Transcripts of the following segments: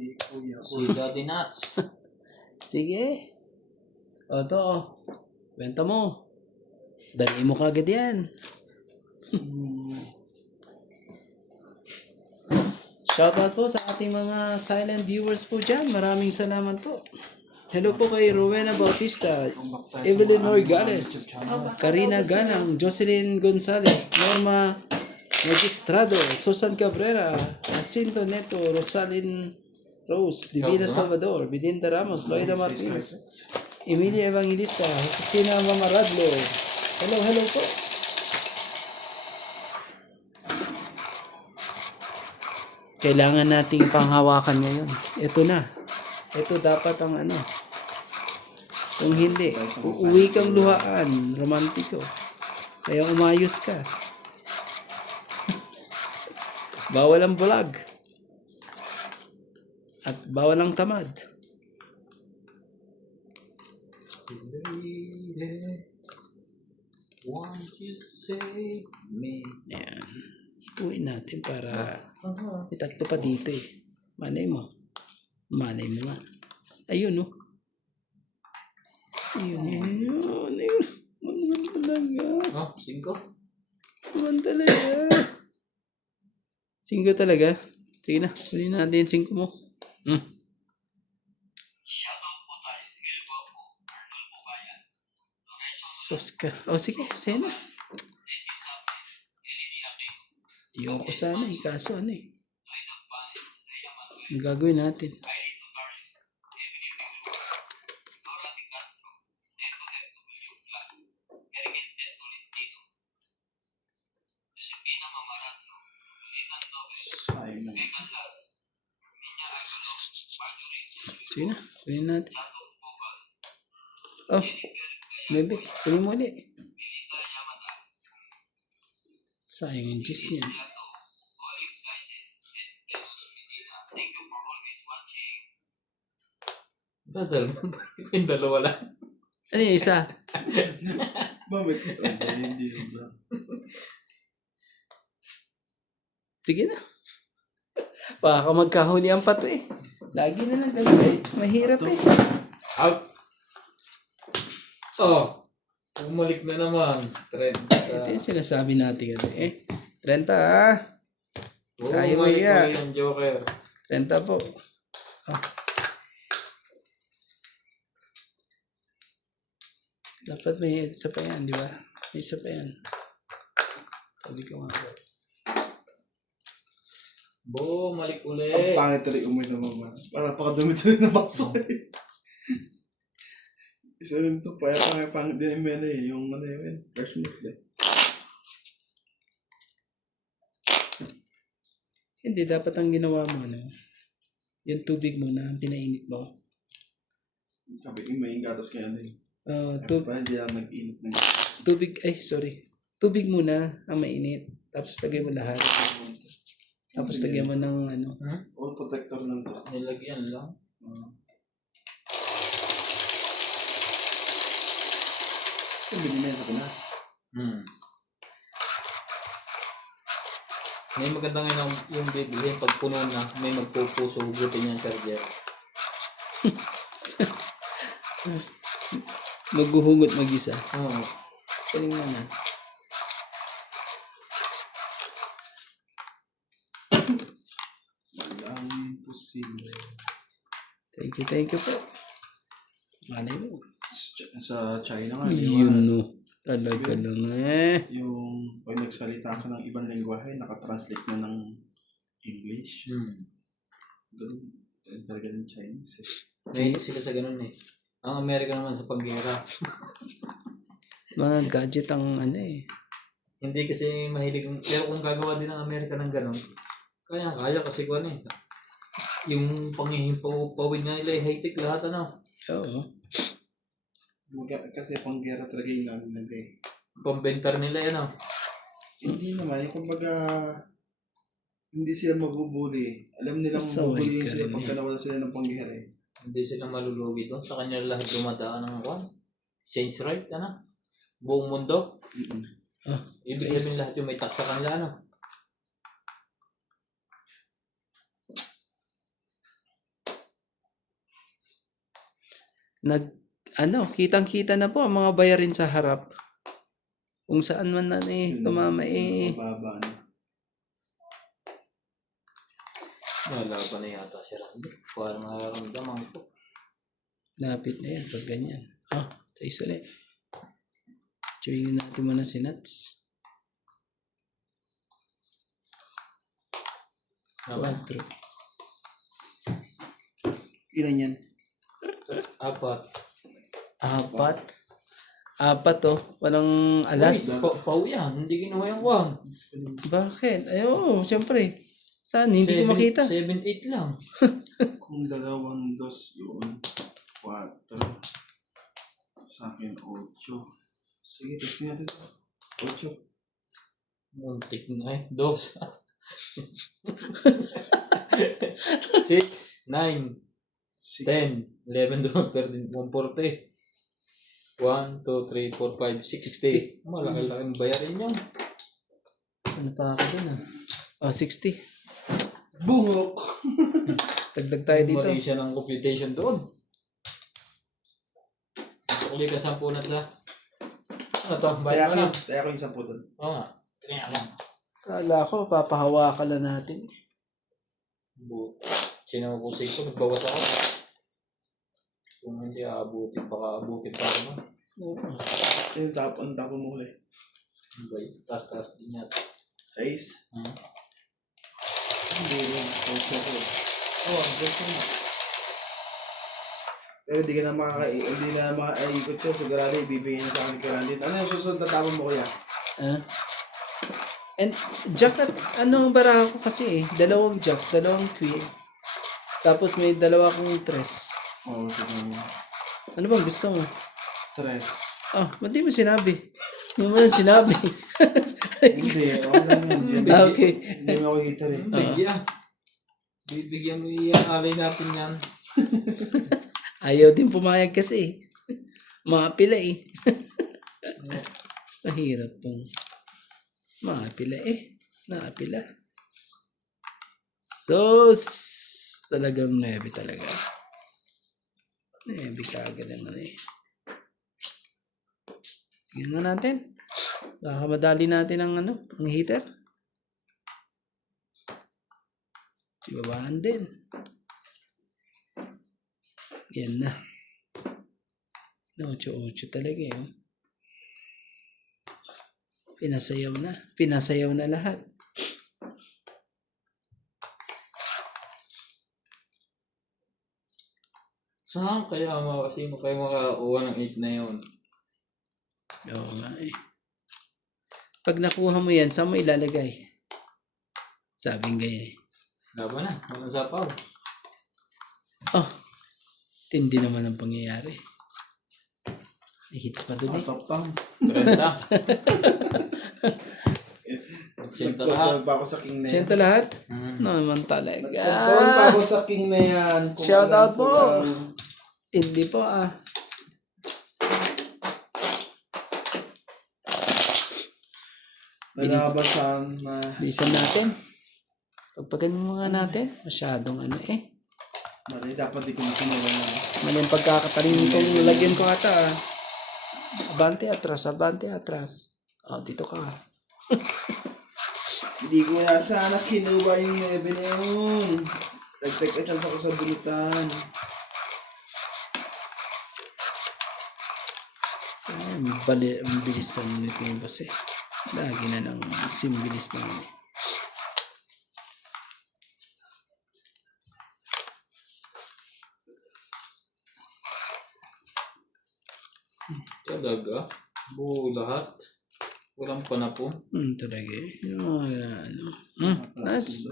Si Daddy Nuts. Sige. O to, kwenta mo. Dali mo kagad yan. Shoutout po sa ating mga silent viewers po dyan. Maraming salamat po. Hello po kay Rowena Bautista, Evelyn Morgales, Karina Ganang, Jocelyn Gonzalez, Norma Magistrado, Susan Cabrera, Jacinto Neto, Rosalyn Rose, Divina Salvador, Belinda Ramos, Loida Martinez, Emilia Evangelista, Josefina Mamaradlo. Hello po. Kailangan nating panghawakan ngayon. Ito na. Ito dapat ang ano. Kung hindi, uuwi kang luhaan, romantiko. Kaya umayos ka. Bawal ang bulag. At bawal ang tamad. Won't you save me? Ayan. Ipuin natin para may tatlo pa dito eh. Malay mo. Malay mo nga. Ayun oh. Ayun. Naman talaga. Oh, 5? Naman talaga. 5 talaga? Sige na. Kunin natin yung 5 mo. Sos ka. O sige. Sige na. Iyon ko sana eh. Kaso ano eh. Ang gagawin natin. Sige na. Kunin natin. Oh. Maybe. Kunin mo ulit. Sayang yung juice niya. Yung dalawa lang. Ano yung isa? Hindi ba? Sige na. Baka magkahulihan pa to eh. Lagi na lang ganun eh. Mahirap eh. Out! Oh! Bumalik na naman. Ito yung sinasabi natin kasi eh. 30 ah. Sayo mo Bumalik iya. ulit yung Joker. 30 po. Oh. Dapat may isa pa yan, di ba? May isa pa yan. Sabi ko nga. Bumalik Ang ulit. pangit rin umuwi na mama. Para pakadumi-dumi na bakso eh. Isa rin ito, kaya pangit din yung mena eh. Yung ano yun, fresh milk eh. Hindi, dapat ang ginawa mo, ano, yung tubig mo na pinainit mo. Sabi ko, may gatas kaya na eh. Parang hindi lang nag-init na. Tubig muna ang mainit. Tapos lagay mo lahat. Tapos lagyan mo ng ano. All protector lang to. Nilagyan lang. Hindi na yan sa Pinas. May maganda ngayon yung bibilhin pag puno na may magpupuso hugutin yung charger. Maghuhugot mag-isa. Oo. Galing mo na. Walang imposible. Thank you po. Malay mo. Sa China nga, Yun no. Talaga lang eh. yung pag nagsalita ka ng ibang lengguwahe, nakatranslate na ng English. Ganun. Ganun talaga ng Chinese eh. Ngayon sila sa ganun eh. Ang Amerika naman sa paggera. Mga gadget ang ano eh. Hindi kasi mahilig. Pero kung gagawa din ng Amerika ng ganun, kaya kasi kung ano eh. Yung panghihimpawid na nila, high-tech lahat ano. Oo. Kasi panggera talaga yung ano nila eh. Pambentar nila yan Hindi naman, yung kumbaga hindi sila mabubuli. Alam nilang So, mabubuli ikaw sila eh. pagka nawala sila ng panggera eh. Hindi sila malulugi doon. Sa kanya lahat dumadaan ng kwan. Change right, ano? Buong mundo. Ibig sabihin lahat yung may tax sa kanila, ano? kitang-kita na po ang mga bayarin sa harap. Kung saan man na tumama Mababa na. Nalaban na yata si Randy. Parang nararamdaman ko. lapit na yan pag ganyan. Tayo ulit. Chewingin natin muna si Nuts. 4. Ilan yan? 4. 4 to. Walang alas. Pau yan. Hindi kinuha yung 1. Bakit? Siyempre. Saan? Hindi ko makita. 7-8 lang. Kung 2 yun, 4. Sa akin, 8. Sige, testing natin ito. 8. Muntik na 2. 6, 9, 10, 11, 12, 13, 140. 1, 2, 3, 4, 5, 60. Malaki-laking bayarin yan. Ano pa ako dun 60. Bungok! Dagdag tayo dito. Mali siya ng computation doon. Uli ka 10 na sa... Ano to? Bayad mo na. Kaya ko yung 10 doon. Oo nga. Kaya lang. Kala ko, papahawakan lang natin. Sinamapusay ko, nagbawas ako. Kung hindi aabutin, baka abutin pa ako. Yung ang tapo mo ulit. Taas-taas din yata. 6? Hmm? Hindi rin. 8 ko. Ang gusto mo. Pero hindi na makakaikot ko. Sigurado ibibigay niya sa akin kay Randy. Ano yung susunod na tapon mo kuya? And jack at bara ko kasi 2 jack, 2 queen. Tapos may 2 akong tres. Oo, tignan mo. Ano bang gusto mo? 3. Ba't di mo sinabi? Hindi mo lang sinabi. Hindi, okay lang yan. Okay. Hindi mo ako hitter eh. Bibigyan mo i-alay natin yan. Ayaw din pumayag kasi. Mapila Mahirap tong mapila Napila. So, talagang 9 talaga. 9 kagad naman Tingnan nga natin. Baka madali natin ang ang heater. Sibabaan din. Yan na. 8-8 talaga Pinasayaw na lahat. Saan kaya sino kayo makakuha ng 8 na yun? Oo nga Pag nakuha mo yan, saan mo ilalagay? Sabing ganyan Laban na. Walang sapaw. Tindi naman ang pangyayari. May hits pa doon Top down. 30. 80 lahat. Nagkontrol pa ako sa king na yan. Siyenta lahat? Mm. Naman talaga. Nagkontrol pa ako sa king na yan. Kung Shout alam out ko po. lang. Hindi po Nalabasan na. Bilisan natin. Pagpagan mo nga natin. Masyadong Mali, dapat di ko na kinuha na. Mali ang pagkakataling kong nilagyan ko ata Abante atras. Dito ka. Hindi ko na sana kinuha yung 9 na yun. Nagtake a chance ako sa bulitan. Ang bilis ang nito yung boss Lagi na lang simbilis na Talaga? Buo lahat? Walang panapon? Talaga Yung nuts.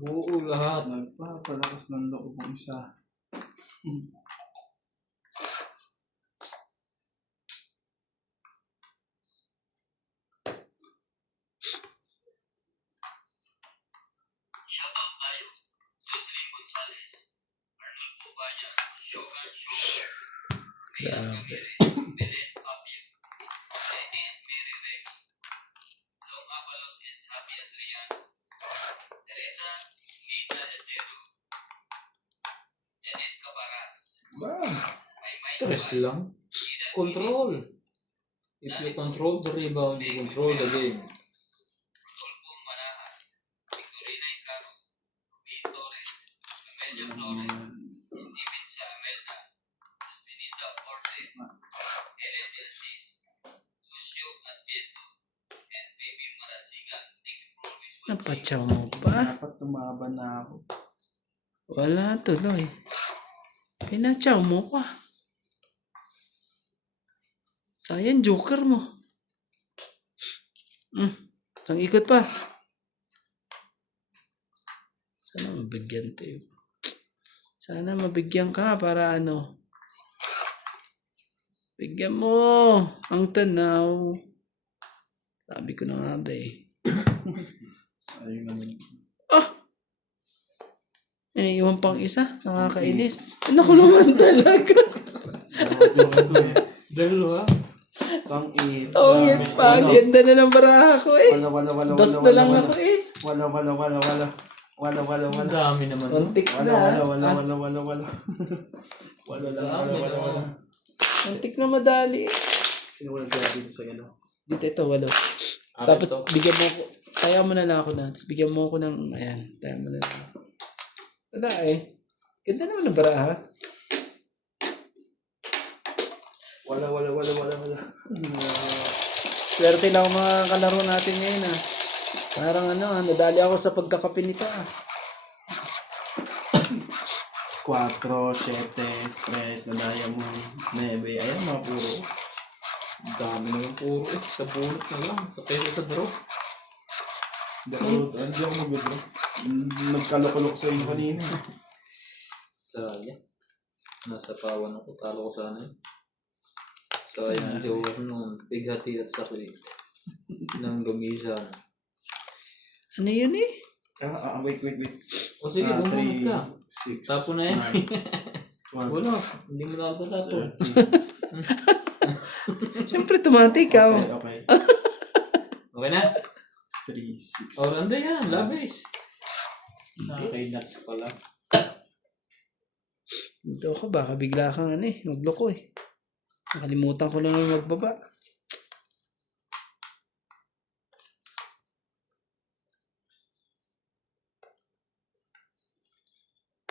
Buo lahat. Nagpapalakas ng loob ng isa. Grabe. Bang! Stress lang. Control. If you control the rebound, you control the game. Napatsaw mo pa? Dapat tumaban na ako. Wala tuloy. Pinatsaw mo pa. Sayang joker mo. Isang ikot pa. Sana mabigyan tayo. Sana mabigyan ka para ano. Bigyan mo ang tanaw. Sabi ko na nga ba eh. Ayun naman. Iniiwan pang isa. Nakakainis. Naku naman talaga. Dalawa. Pang-it. Oh, yun pa. Ganda na ng baraha ko eh. Wala. Dos na lang ako eh. Wala. Ang dami naman. Untik na. Wala. Untik na madali. Sino wala dito sa gano'n? Dito ito, walo. Tapos bigyan mo ko. Kaya mo na lang ako na. Tapos bigyan mo ko ng, ayan. Kaya mo na lang. Wala eh. Ganda naman ng baraha. Wala. Swerte lang ang mga kalaro natin ngayon ah. Parang ano, nadali ako sa pagkakape nito ah. 4, 7, 3, na diamond, 9. Ayan, mga puro. Ang dami naman puro eh. Sa bunot na lang. Kapero sa draw. Hindi ako mag-withdraw. Nagkalok-kalok sa inyo kanina. Sayang. Nasa pawan ako. Talo ko sana yun. Sayang ang joker noon. Bighati at sakit. Nang lumisan. Ano yun eh? Wait. O sige, bumunot ka. 6, Tapo na yan. 9, 12, Wala. Hindi mo lang tapo. Siyempre tumati ka oh. Okay. Okay na? 3, 6. O, randa yan. Labis. Okay, nuts pala. Dito ako, baka bigla kang ano eh, magloko eh. Nakalimutan ko na magbaba.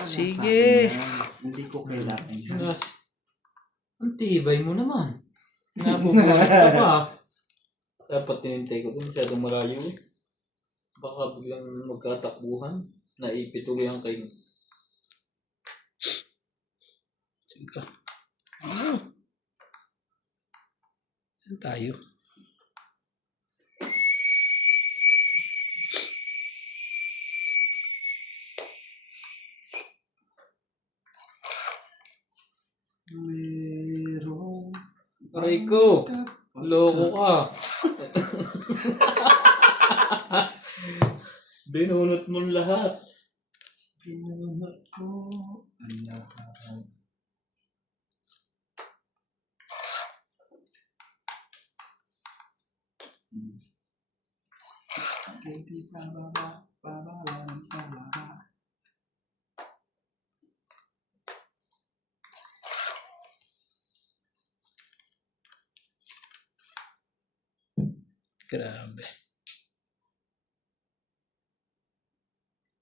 Sige. Hindi ko kailangan yan. Nas. Ang tibay mo naman. Nabubuhat ka pa. Dapat tinintay ko ito. Masyadong malayo eh. Baka biglang magkatakbuhan. Naipituloy ang kayo. Sige. Ano? Saan tayo? Merong Aray ko! Loko ka! Binunot mo lahat. pinunot ko ang lahat. Spaghetti pababa. Grabe.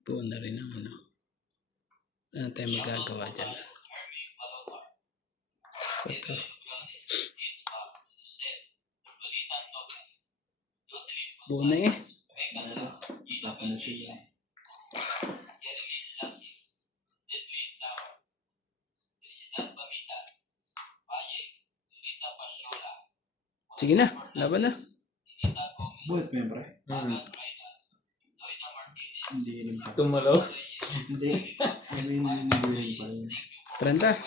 Buo na rin ang ano. Ano tayo magagawa dyan? Ito. Buo na eh. Tapos na siya. Sige na, laban na. Buhat mo yan, pre? Hindi rin pa. Tumalaw. Hindi. I mean, hindi rin pa rin. 30.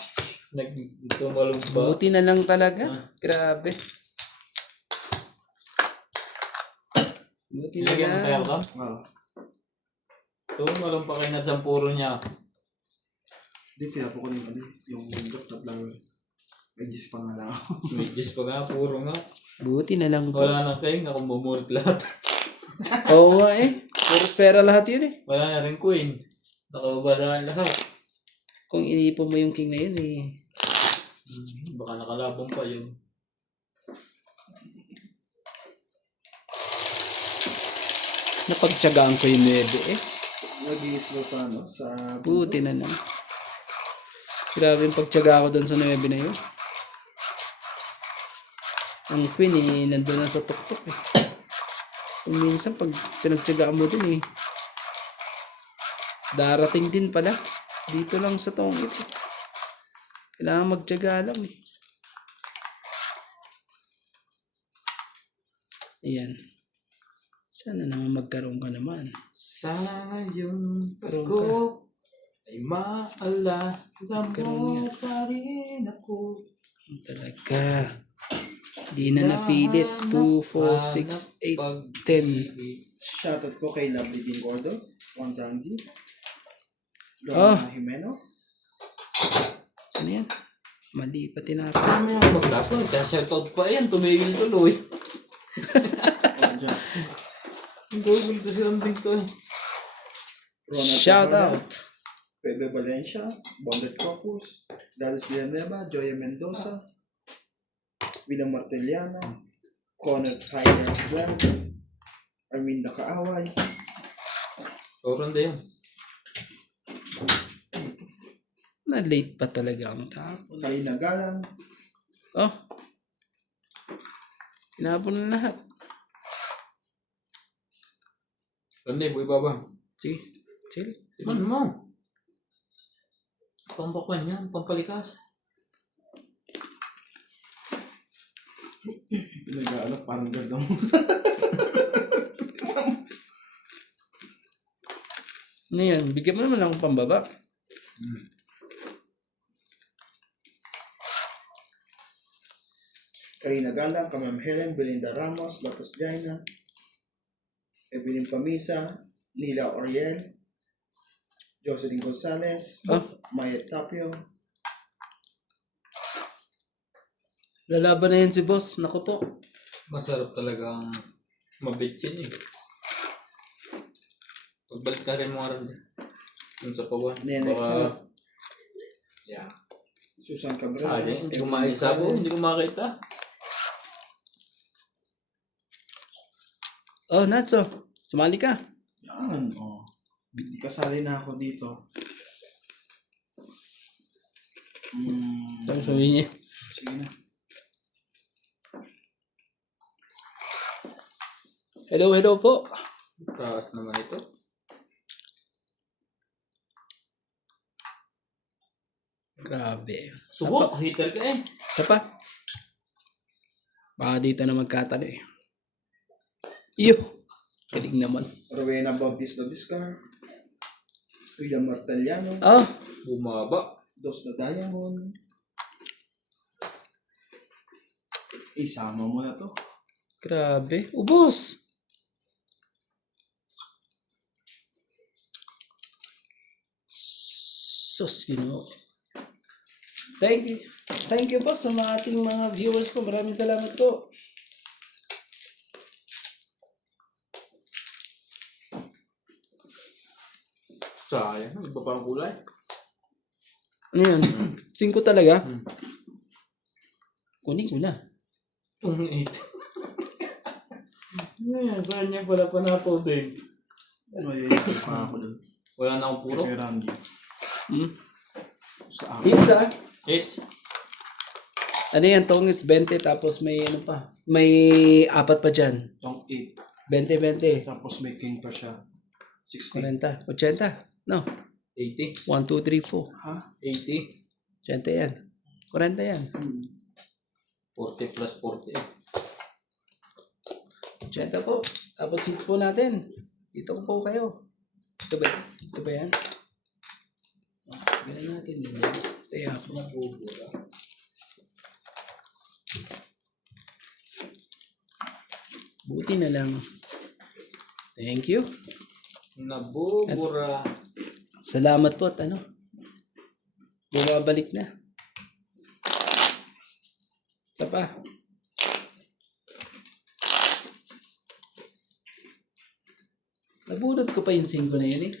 Nagtumalong ba? Buti na lang talaga. Grabe. Buti na Lagyan mo tayo lang. ka? Oo. Tumalong pa kayo na dyan puro niya. Hindi, tinapo ko yung laptop lang. May Diyos pa nga lang ako. May Diyos pa nga, puro nga. Buti na lang po. Wala nang kayo, nakumumulot lahat. Oo nga eh. Puro pera lahat yun eh. Wala na rin queen. Nakababa na lahat. Kung iniipon mo yung king na yun eh. Baka nakalabong pa yun. Napagtsagaan ko yung 9 eh. Nag-i-slow sa ano, sa Buti na lang. Grabe yung pagtsaga ko doon sa 9 na yun. Ang queen eh, nandun na sa tuktok eh. Kung minsan pag pinagtsagaan mo din eh, darating din pala. Dito lang sa tongit eh. Kailangan magtsaga lang eh. Ayan. Sana naman magkaroon ka naman. Sana yung Karoon Pasko ay maalala Karoon mo pa rin ako. Talaga. Di na napilit. 2, 4, 6, 8, 10. shoutout po kay Lovely Dean Gordo, Juan Zangji, Oh. Gama Jimeno. Saan yan? Mali pa tinapos. Ano yung magtapos? Shoutout pa yan. Tumigil tuloy. Oh, dyan. Google to silang link to eh. Ronald Shout Tejada, out. Pepe Valencia, Bonded Crocus, Dallas Villanueva, Joya Mendoza, William Martellano, Connor Tyler Blanc, Arminda Kaaway, Sobrang na yun. Na late pa talaga ang tapon. Kalina Galang, Oh. Tinapon na lahat. Randy, buhay baba. Sige. Chill. Ano mo? Pampakwan yan. Pampalikas. pinag-aalap parang ganda mo. Ano yan? Bigyan mo naman lang akong pambaba. Karina Galang, Kamam Helen, Belinda Ramos, Lapos Jaina, Evelyn Pamisa, Nila Oriel, Jocelyn Gonzalez, Ah. Maya Tapio, Lalaban na yun si boss. Naku po. Masarap talagang mabitsin eh. Pagbalik na rin mo Randy. Yung sa pawan. Nenek Baka... Hart, Yeah. Susan Cabrera, Hindi ko makita po. Hindi ko makita. Oh, Natso. Sumali ka. Yan, oh. Kasali na ako dito. Sabi sabihin niya. Sige na. Hello po. Taas naman ito. Grabe. Subok. Hitter ka eh. Isa pa. Baka dito na magkatalo eh. Iyo. Galing naman. Rowena Bautista Discar, William Martellano, Oh. Bumaba. Dos na Diamond. Isama mo na to. Grabe. Ubos. Sus, Ginoo. Thank you. Thank you po sa mga ating mga viewers ko. Maraming salamat po. Sayang. Iba pa ang kulay. Ano yun? 5 talaga? Hmm. Kunin ko na. Itong 8. Ngayon, saan niya pala panapo din? May pa ako dun. Wala na akong puro. Kay Randy. Hmm? Sa akin. Pizza. 8. Ano yan? Tongis 20 tapos may ano pa. May 4 pa dyan. Tong 8. 20. Tapos may king pa siya. 60. 40. 80. No. 80. 1, 2, 3, 4. Ha? 80. 80 yan. 40 yan. 40 plus 40. 80 po. Tapos seats po natin. Dito po kayo. Ito ba? Ito ba yan? Ganun natin din yan. Ito yan po. Buti na lang. Thank you. Nabubura. Salamat po at ano. Bumabalik na. Ito pa. Nabunod ko pa yung 5 na yun eh.